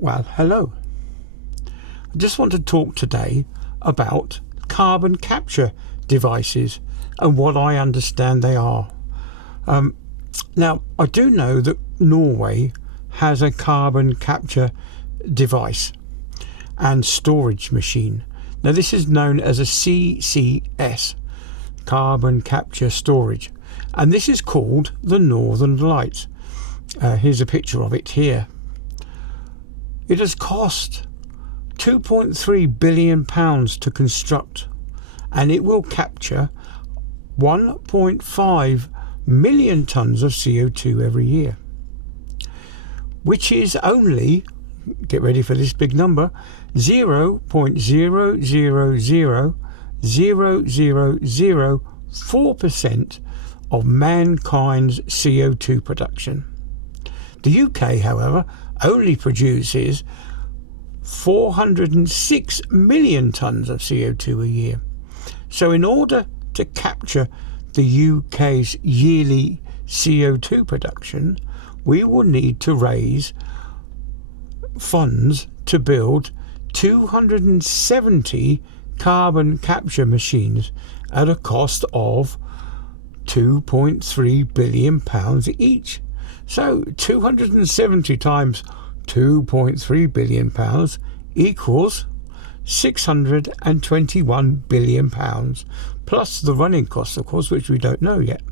Well, hello. I just want to talk today about carbon capture devices and what I understand they are. Now, I do know that Norway has a carbon capture device and storage machine. Now, this is known as a CCS, carbon capture storage, and this is called the Northern Lights. Here's a picture of it here. It has cost £2.3 billion to construct, and it will capture 1.5 million tonnes of CO2 every year, which is only, get ready for this big number, 0.0000004% of mankind's CO2 production. The UK, however, only produces 406 million tonnes of CO2 a year. So in order to capture the UK's yearly CO2 production, we will need to raise funds to build 270 carbon capture machines at a cost of £2.3 billion each. So 270 times £2.3 billion equals £621 billion, plus the running costs, of course, which we don't know yet.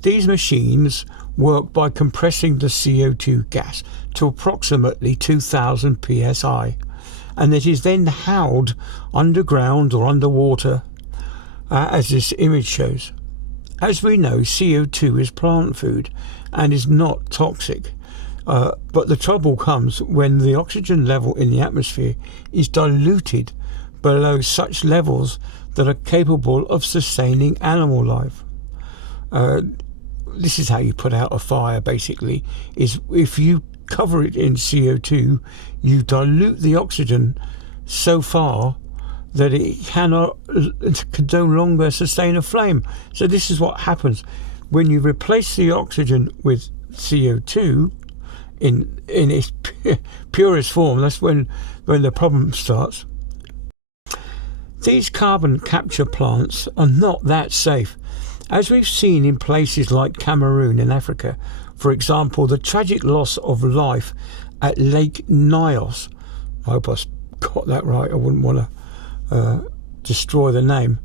These machines work by compressing the CO2 gas to approximately 2000 psi, and it is then held underground or underwater, as this image shows. As we know, CO2 is plant food and is not toxic, but the trouble comes when the oxygen level in the atmosphere is diluted below such levels that are capable of sustaining animal life. This is how you put out a fire, basically, is if you cover it in CO2, you dilute the oxygen so far that it can no longer sustain a flame. So this is what happens when you replace the oxygen with CO2 in its purest form. That's when the problem starts. These carbon capture plants are not that safe, as we've seen in places like Cameroon in Africa. For example, the tragic loss of life at Lake Nyos. I hope I got that right. I wouldn't want to destroy the name.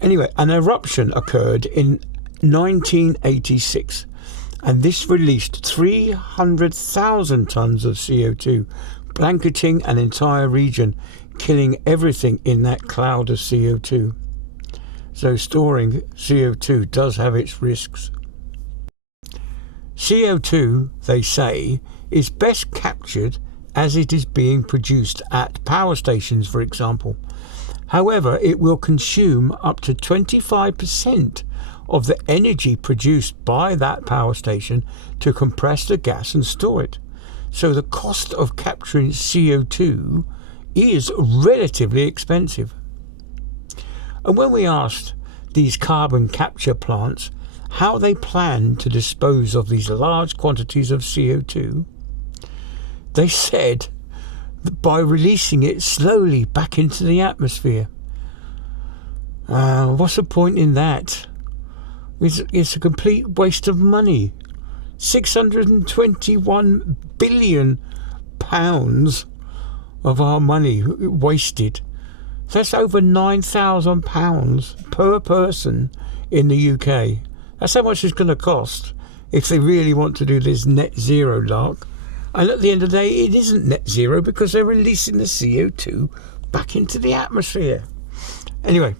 Anyway, an eruption occurred in 1986, and this released 300,000 tonnes of CO2, blanketing an entire region, killing everything in that cloud of CO2. So storing CO2 does have its risks. CO2, they say, is best captured as it is being produced at power stations, for example. However, it will consume up to 25% of the energy produced by that power station to compress the gas and store it. So the cost of capturing CO2 is relatively expensive. And when we asked these carbon capture plants how they plan to dispose of these large quantities of CO2, they said that by releasing it slowly back into the atmosphere. What's the point in that? It's a complete waste of money. £621 billion of our money wasted. That's over £9,000 per person in the UK. That's how much it's going to cost if they really want to do this net zero lark. And at the end of the day, it isn't net zero because they're releasing the CO2 back into the atmosphere. Anyway,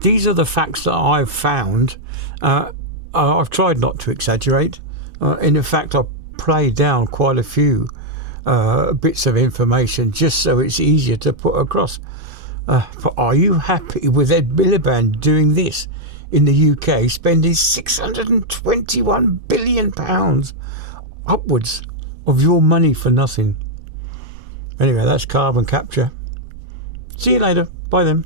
these are the facts that I've found. I've tried not to exaggerate. In fact, I've played down quite a few bits of information just so it's easier to put across. But are you happy with Ed Miliband doing this in the UK, spending £621 billion upwards of your money for nothing? Anyway, that's carbon capture. See you later. Bye then.